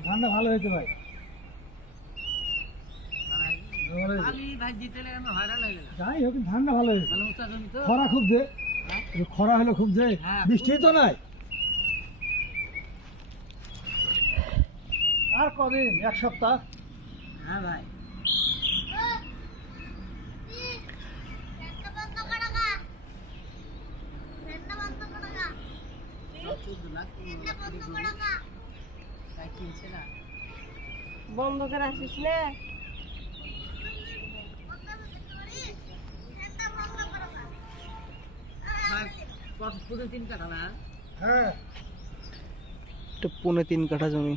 ধানটা ভালো হয়েছে ভাই। যাই হোক ধানটা ভালো হয়েছে। খরা খুব যে হ্যাঁ? খরা হলো খুব যে হ্যাঁ, বৃষ্টি তো নাই। আর কদিন? এক সপ্তাহ। হ্যাঁ ভাই। বন্ধ করে আসিস না। পুরো তিন কাঠা না? হ্যাঁ। পুনে তিন কাঠা জমি।